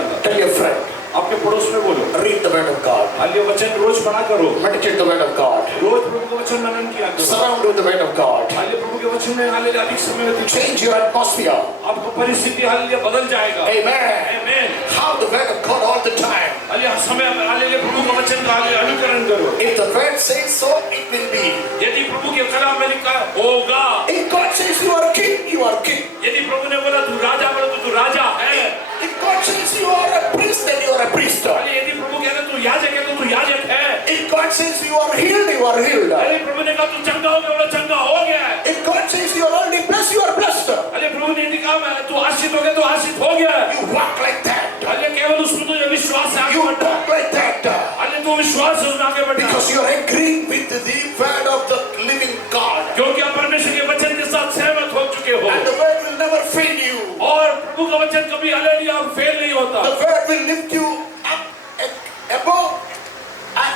जानता। Tell your friend, आपके पड़ोस में बोलो, read the word of God. Hallelujah वचन रोज पढ़ा करो, Meditate the word of God. रोज प्रभु का वचन मनन किया करो, Surround with the word of God. Hallelujah प्रभु के वचन में हालेलुया अधिक समय व्यतीत Change your atmosphere. आपको परिस्थिति हालेलुया बदल जाएगा। Amen. आमीन। Have the word of God all the time. Hallelujah समय हालेलुया प्रभु का वचन का अनुकरण करो। If the word says so, it will be. यदि प्रभु के कलाम में लिखा होगा, If God says you are king, you are king. यदि प्रभु ने बोला तू राजा बोला तो तू राजा है। If God says you are a priest, then you are a priest. यदि प्रभु कहता तू याजक है तो तू याजक है। If God says you are healed, you are healed. अरे प्रभु ने कहा तू चंगा हो गया बोला चंगा हो गया है। If God says you are already blessed, you are blessed. अरे प्रभु ने कहा तू आशीष हो गया तो आशीष हो गया है। You walk like that. अरे केवल उसमें तुझे विश्वास है आगे You बढ़ना। talk like that. अरे तू विश्वास से उसमें आगे बढ़ना। Because you are agreeing with the word of the living God. क्योंकि आप परमेश्वर के वचन के साथ सहमत हो चुके हो। And the word will never fail you. और प्रभु का वचन कभी हालेलुया फेल नहीं होता। The word will lift you up above and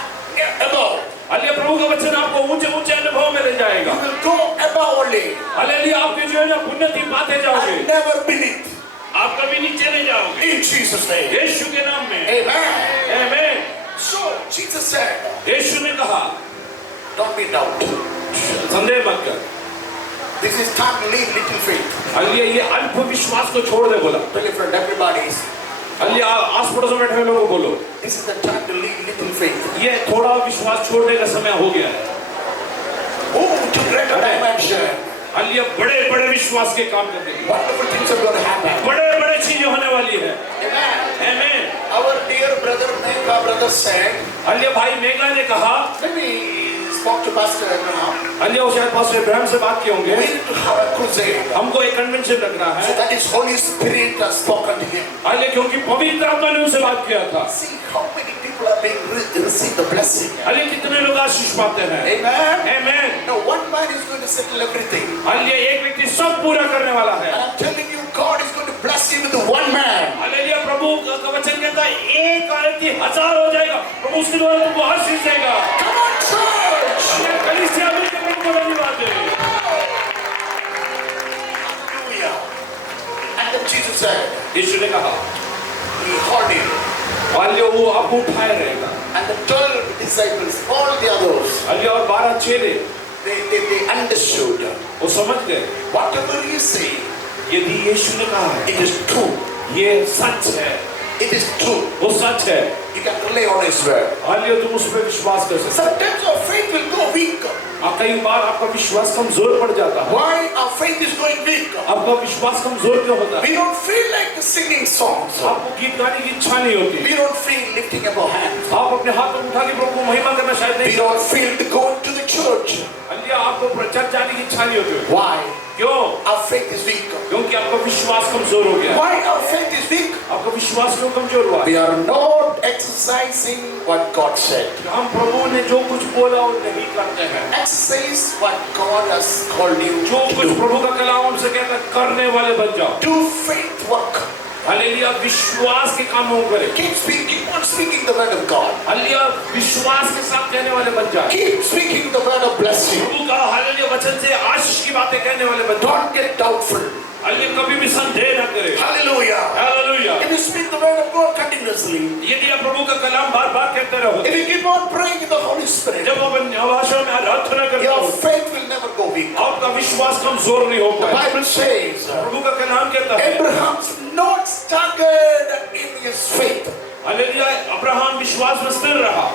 above. Hallelujah प्रभु का वचन आपको ऊंचे ऊंचे अनुभव में ले जाएगा। You will go above only. Hallelujah आपके जो है ना उन्नति पाते जाओगे। And never beneath. आप कभी नीचे नहीं जाओगे। In Jesus' name. यीशु के नाम में। Amen. आमीन। So Jesus said, यीशु ने कहा, don't be doubt. संदेह मत कर। This is time to leave little faith. Hallelujah ये अल्प विश्वास को छोड़ दे बोला। Tell your friend, everybody is. Hallelujah आस पड़ोस में बैठे हुए लोगों को बोलो, This is the time to leave little faith. ये थोड़ा विश्वास छोड़ने का समय हो गया है। Oh, to greater dimension. Hallelujah बड़े बड़े विश्वास के काम करने की Wonderful things are going to happen. बड़े बड़े चीजें होने वाली है। Amen. आमीन। Our dear brother Mega brother said, hallelujah भाई मेगा ने कहा, let me spoke to Pastor Abraham. Hallelujah शायद पास्टर इब्राहिम से बात किए होंगे, We need to have a crusade. हमको एक कन्वेंशन रखना So है। that is Holy Spirit has spoken to him. Hallelujah क्योंकि पवित्र आत्मा ने उनसे बात किया था। See how many people are being receive the blessing. Hallelujah कितने लोग आशीष पाते हैं। Amen. आमीन। Now one man is going to settle everything. Hallelujah एक व्यक्ति सब पूरा करने वाला है। And I'm telling you, God is going to bless you with one man. Hallelujah प्रभु का वचन कहता है एक व्यक्ति 1000 हो जाएगा, प्रभु उसके द्वारा तुमको आशीष देगा। Come on, church. ये कलीसिया मिलकर प्रभु को धन्यवाद दे। Hallelujah. And then Jesus said, यीशु ने कहा, He called him. हालेलुया वो आपको उठाए रहेगा। And the 12 disciples, all the others, hallelujah और 12 चेले they understood. वो समझ गए, Whatever you say, यदि यीशु ने कहा है it is true. ये सच है, It is true. वो सच है। You can rely on His word. Hallelujah तुम उस पर विश्वास कर सकते हो। Sometimes our faith will go weak. कई बार आपका विश्वास कमजोर पड़ जाता है। Why our faith is going weak? आपका विश्वास कमजोर क्यों होता है? We don't feel like singing songs. आपको गीत गाने की इच्छा नहीं होती। We don't feel lifting up our hands. आप अपने हाथ में उठा के प्रभु को महिमा करना शायद We नहीं। don't feel to go to the church. Hallelujah आपको चर्च जाने की इच्छा नहीं होती। Why? क्यों? Our faith is weak. क्योंकि आपका विश्वास कमजोर हो गया। Why our faith is weak? आपका विश्वास क्यों कमजोर हुआ? We are not exercising what God said. हम प्रभु ने जो कुछ बोला वो नहीं करते हैं। Exercise what God has called you जो to कुछ do. प्रभु का कलाम हमसे कहता है करने वाले बन जाओ। Do faith work. हालेलुया विश्वास के कामों करें। Keep speaking, keep on speaking the word of God. Hallelujah विश्वास के साथ कहने वाले बन जाए। Keep speaking the word of blessing. प्रभु का हालेलुया वचन से आशीष की बातें कहने वाले बन जाए। Don't get doubtful. हालेलुया कभी भी संदेह न करें। Hallelujah. Hallelujah If you speak the word of God continuously, यदि आप प्रभु का कलाम बार-बार कहते रहो, if you keep on praying in the Holy Spirit, जब आप भाषा में आराधना करते your हो, faith will never go weak. आपका विश्वास कमजोर नहीं हो The पाएगा। Bible says प्रभु का कलाम कहता है Abraham's not staggered in his faith, hallelujah Abraham विश्वास में स्थिर रहा,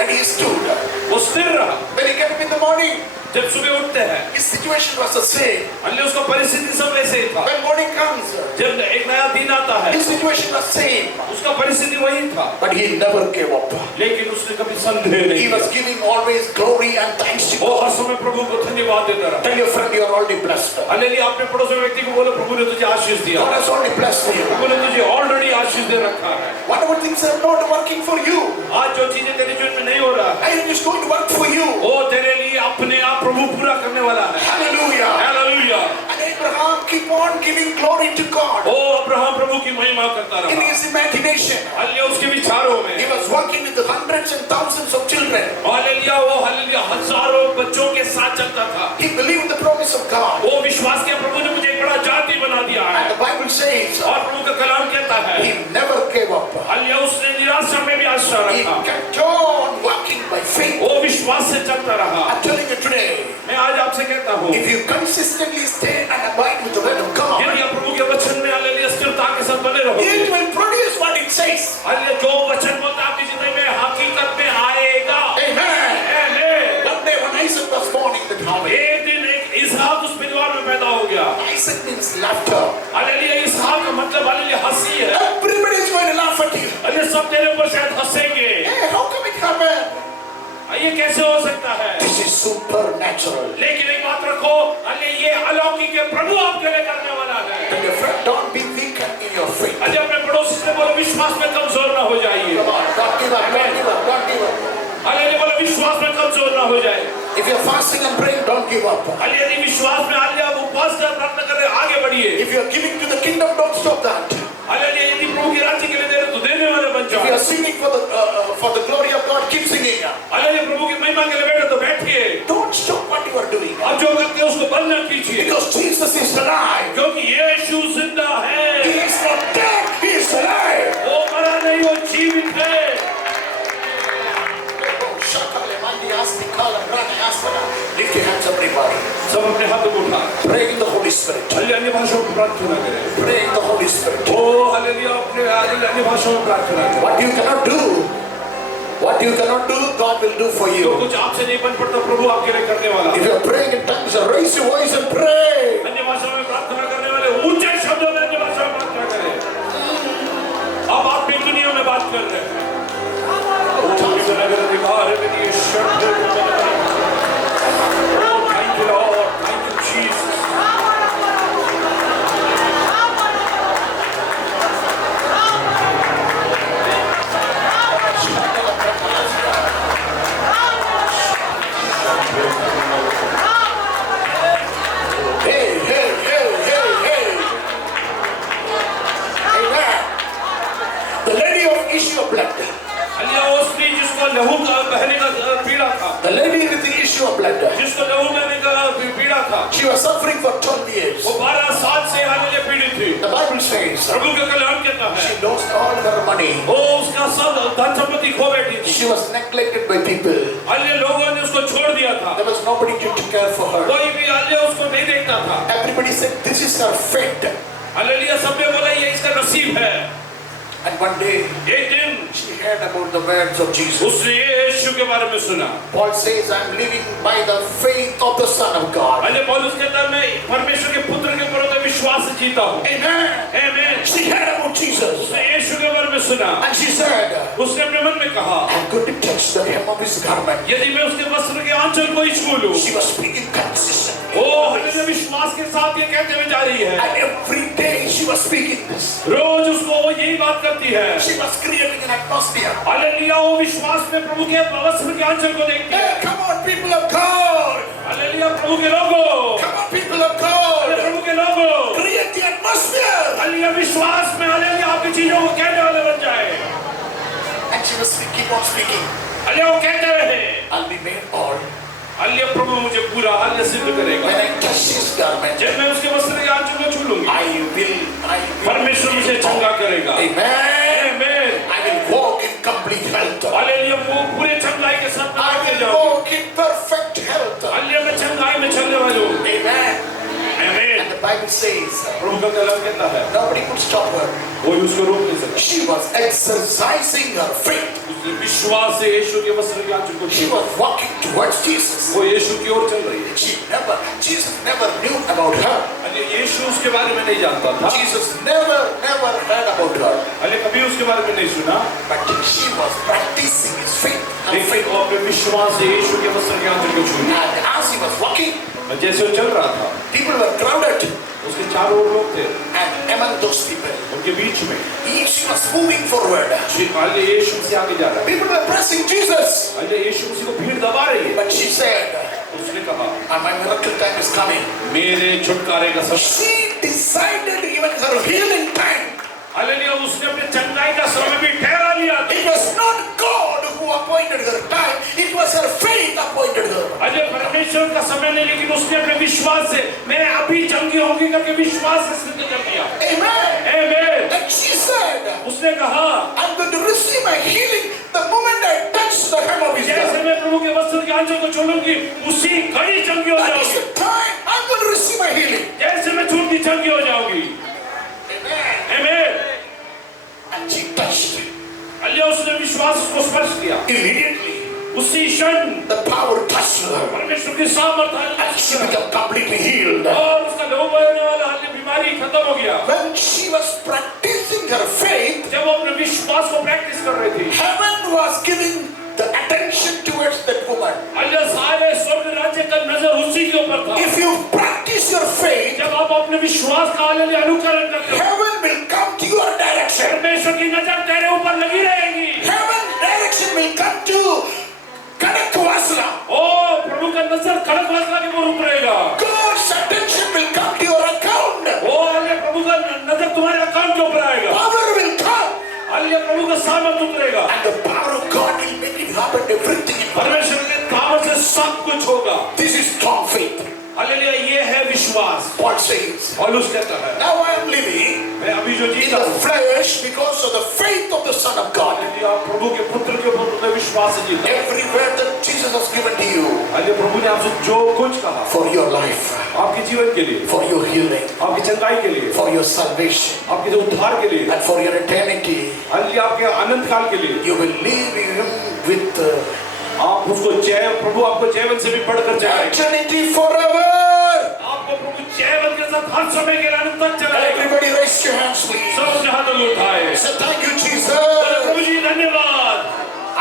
and he stood. वो स्थिर रहा। When he came up in the morning, जब सुबह उठते हैं his situation was the same. Hallelujah उसका परिस्थिति सब ऐसे ही था। When morning comes, जब एक नया दिन आता है his situation was same, उसका परिस्थिति वही था, but he never gave up. लेकिन उसने कभी संदेह नहीं He किया। was giving always glory and thanks to वो God. हर समय प्रभु को धन्यवाद देता रहा। Tell your friend you are already blessed. Hallelujah अपने पड़ोसी व्यक्ति को बोलो प्रभु ने तुझे आशीष दिया। God has already blessed you. प्रभु ने तुझे ऑलरेडी आशीष दे रखा है। Whatever things are not working for you, आज जो चीजें तेरे जीवन में नहीं हो रहा है, and it is going to work for you. वो तेरे लिए अपने आप प्रभु पूरा करने वाला है। Hallelujah. Hallelujah. And Abraham keep on giving glory to God O Abraham प्रभु की महिमा करता in रहा। his imagination. हालेलुया उसके विचारों में। He was working with the hundreds and thousands of children. Hallelujah वो हालेलुया हजारों बच्चों के साथ चलता था। He believed the promise of God. वो विश्वास किया प्रभु ने मुझे एक बड़ा जाति बना दिया है। And the Bible says और प्रभु का कलाम कहता है he never हालेलुया उसने निराशा में भी आशा He रखा kept on walking by faith. वो विश्वास से चलता रहा I'm telling you today, मैं आज आपसे कहता हूँ if you consistently stay and abide with the word of God, यदि आप प्रभु के वचन में हालेलुया स्थिरता के साथ बने रहोगे it will produce what it says. Hallelujah जो वचन बोलता है आपकी जिंदगी में हकीकत में आएगा Amen. आमीन One day when Isaac was born in the tower, एक दिन एक इसहाक उस परिवार में पैदा हो गया Isaac means laughter. हालेलुया इसहाक का मतलब हालेलुया हंसी है Everybody is going to laugh at you. Hallelujah सब तेरे ऊपर शायद हंसेंगे Hey, how come it happened? ये कैसे हो सकता है This is supernatural. लेकिन एक बात रखो हालेलुया ये अलौकिक है प्रभु आपके लिए करने वाला है Tell your friend, don't be weak in your faith. अरे अपने पड़ोसी से बोलो विश्वास में कमजोर ना हो जाइए Come on, don't give up, don't give up, don't give up. Hallelujah बोलो विश्वास में कमजोर ना हो जाए If you're fasting and praying, don't give up. Hallelujah यदि विश्वास में हालेलुया आप उपवास कर प्रार्थना कर रहे आगे बढ़िए If you're giving to the kingdom, don't stop that. Hallelujah यदि प्रभु के राज्य के लिए दे रहे तो देने वाले बन If जाओ you're singing for the glory of God, keep singing. Hallelujah प्रभु की महिमा के लिए बैठे तो बैठिए Don't stop what you are doing. आप जो करते हैं उसको बंद न कीजिए Because Jesus is alive. क्योंकि यीशु जिंदा है He is not dead, he is alive. वो मरा नहीं वो जीवित है Lift your hands, everybody. सब अपने हाथों को उठा Pray in the Holy Spirit. Hallelujah अन्य भाषाओं में प्रार्थना करें Pray in the Holy Spirit. ओ हालेलुया अपने हालेलुया अन्य भाषाओं में प्रार्थना करें What you cannot do, God will do for जो you. कुछ आपसे नहीं बन पड़ता प्रभु आपके लिए करने वाला If you are praying in tongues, raise your voice and pray. अन्य भाषाओं में प्रार्थना करने वाले ऊंचे शब्दों में अन्य भाषाओं में प्रार्थना करें अब आप भी दुनिया में बात कर रहे हैं Thank you Lord, thank you Jesus. Hey, hey, hey, hey, hey. Amen. The lady of issue of blood. Hallelujah वो स्त्री जिसको लहू का बहने का पीड़ा था The lady with the issue of blood. जिसको लहू बहने का पीड़ा था She was suffering for 12 years. वो 12 साल से हालेलुया पीड़ित थी The Bible says प्रभु का कल्याण कहता है she lost all her money. वो उसका सब धन संपत्ति खो बैठी थी She was neglected by people. Hallelujah लोगों ने उसको छोड़ दिया था There was nobody to take care for her. कोई भी हालेलुया उसको नहीं देखता था Everybody said, this is her fate. Hallelujah सबने बोला ये इसका नसीब है And one day, एक दिन she heard about the words of Jesus. उसने यीशु के बारे में सुना Paul says, I'm living by the faith of the Son of God. Hallelujah पौलुस कहता है मैं परमेश्वर के पुत्र के ऊपर विश्वास से जीता हूँ Amen. आमीन She heard about Jesus. उसने यीशु के बारे में सुना And she said, उसने अपने मन में कहा I'm going to touch the hem of his garment. यदि मैं उसके वस्त्र के आंचल को ही छू लूं She was speaking consistently. ओ हालेलुया विश्वास के साथ ये कहते हुए जा रही है And every day she was speaking this. रोज उसको वो यही बात करती है She was creating an atmosphere. Hallelujah वो विश्वास में प्रभु के वस्त्र के आंचल को देखती है Hey, come on, people of God. Hallelujah प्रभु के लोगों Come on, people of God. प्रभु के लोगों Create the atmosphere. हालेलुया विश्वास में हालेलुया आपकी चीजों को कहने वाले बन जाए And she was keep on speaking. Hallelujah वो कहते रहे I'll be made all hallelujah प्रभु मुझे पूरा हालेलुया सिद्ध करेगा when I touch his garment. जब मैं उसके वस्त्र के आंचल को छू लूंगी I will. परमेश्वर मुझे चंगा करेगा Amen. आमीन I will walk in complete health. Hallelujah वो पूरे चंगाई के साथ I आगे will जाओ walk in perfect health. Hallelujah मैं चंगाई में चलने वाला हूँ Amen. आमीन And the Bible says प्रभु का कलाम कहता है nobody could stop her. कोई उसको रोक नहीं सकता She was exercising her faith. उसने विश्वास से यीशु के वस्त्र के आंचल को She छुआ was walking towards Jesus. वो यीशु की ओर चल रही है Jesus never knew about her. अरे यीशु उसके बारे में नहीं जानता था Jesus never heard about her. अरे कभी उसके बारे में नहीं सुना But she was practicing his faith. लेकिन वो अपने विश्वास से यीशु के वस्त्र के आंचल को छुई And as he was walking, जैसे वो चल रहा था people were crowded. उसके चारों ओर लोग थे And among those people, उनके बीच में she was moving forward. अरे यीशु से आगे जा रहा है People were pressing Jesus. अरे यीशु उसी को भीड़ दबा रही है But she said, उसने कहा my miracle time is coming. मेरे छुटकारे का समय She decided even her healing time. Hallelujah उसने अपने चंगाई का समय भी ठहरा लिया It was not God who appointed her time. It was her faith appointed her. Ajay परमेश्वर का समय नहीं लेकिन उसने अपने विश्वास से मैंने अभी चंगी होगी करके विश्वास से सिद्ध कर दिया Amen. आमीन And she said, उसने कहा I'm my healing the moment I touch the hem of his जैसे garment. मैं प्रभु के वस्त्र के आंचल को छोड़ूंगी उसी घड़ी चंगी हो That is जाऊंगी। the time I'm going to receive my healing. जैसे मैं छूटती चंगी हो जाऊंगी। Amen. आमीन। And she touched. अलिया उसने विश्वास को स्पर्श किया। Immediately, उसी क्षण the power touched her. परमेश्वर की सामर्थ्य And she became completely healed. और उसका लोग होने वाला हल्ली बीमारी खत्म हो गया। When she was practicing her faith, जब वो अपने विश्वास को प्रैक्टिस कर रही थी, heaven was giving the attention towards that woman. अल्लाह सारे स्वर्ग राज्य का नजर उसी के ऊपर था। If you practice your faith, जब आप अपने विश्वास का अनुकरण करते हो, heaven will come to your direction. परमेश्वर की नजर तेरे ऊपर लगी रहेगी। Heaven direction will come to Kadakvasla. ओ प्रभु का नजर खड़कवासला के ऊपर उतरेगा। God's attention will come to your account. ओ अल्लाह प्रभु का नजर तुम्हारे अकाउंट के ऊपर आएगा। Power will come. अल्लाह प्रभु का सामर्थ उतरेगा। And the power of God will make it happen, everything in life. परमेश्वर के पावर से सब कुछ होगा। This is strong faith. Hallelujah, ये है विश्वास। Paul says, पौलुस कहता है, now I am living मैं अभी जो in जीता the हूँ, flesh because of the faith of the Son of God. Hallelujah, प्रभु के पुत्र के ऊपर मैं विश्वास से जीता हूँ। Every word that Jesus has given to you hallelujah, प्रभु ने आपसे जो कुछ कहा, for your life, आपके जीवन के लिए, for your healing, आपकी चंगाई के लिए, for your salvation, आपके जो उद्धार के लिए, and for your eternity, hallelujah, आपके अनंत काल के लिए, you will live in Him with आप उसको जय, प्रभु आपको जयवन से भी बढ़कर चलाएगा। eternity forever. आपको प्रभु जयवन के साथ हर समय के लिए अनंत तक चलाएगा। Everybody raise your hands, please. सब अपने हाथों को उठाए। Say thank you, बोले, Jesus. प्रभु जी धन्यवाद।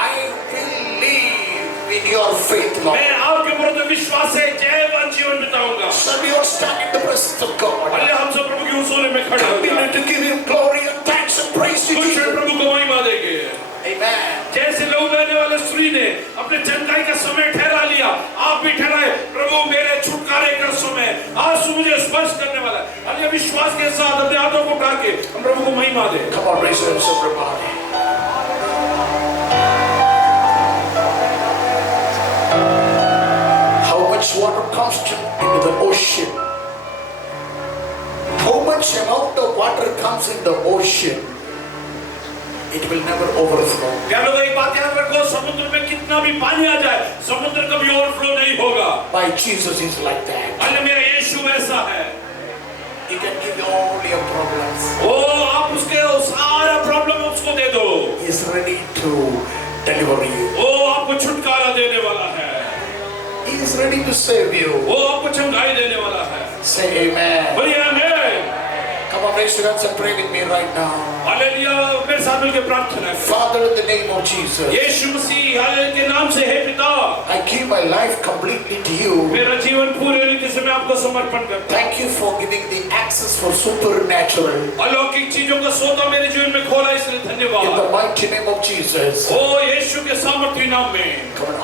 I will live in your faith, Lord. मैं आपके ऊपर विश्वास से जयवन जीवन बिताऊंगा। So we all stand in the presence of God. Hallelujah, हम सब प्रभु के हुजूर में खड़े हो We जाएं। need to give Him glory and thanks and praise to कुछ Jesus. प्रभु को महिमा देंगे। Amen. जैसे लोग रहने वाले स्त्री ने अपने चंगाई का समय ठहरा लिया, आप भी ठहराए। प्रभु मेरे छुटकारे का समय आज मुझे स्पर्श करने वाला है। अरे विश्वास के साथ अपने हाथों को उठा के हम प्रभु को महिमा दें। Come on, raise your hands, everybody. How much water comes into the ocean? How much amount of water comes in the ocean? It will never overflow. क्या लोग एक बात याद रखो, समुद्र में कितना भी पानी आ जाए, समुद्र कभी ओवरफ्लो नहीं होगा। My Jesus is like that. अरे मेरा यीशु ऐसा है। He can give you all your problems. ओ आप उसके सारा प्रॉब्लम उसको दे दो। He is ready to deliver you. ओ आपको छुटकारा देने वाला है। He is ready to save you. वो आपको चंगाई देने वाला है। Say amen. बोलिए आमीन। Come on, raise your hands and pray with me right now. Hallelujah, मेरे साथ मिलकर प्रार्थना है। Father, in the name of Jesus, Yeshu Masih hallelujah के नाम से हे पिता, I give my life completely to you. मेरा जीवन पूरे रीति से मैं आपको समर्पण करता हूँ। Thank you for giving the access for supernatural. अलौकिक चीजों का सोता मेरे जीवन में खोला, इसलिए In धन्यवाद। the mighty name of Jesus. ओ यीशु के सामर्थी नाम में। Come on.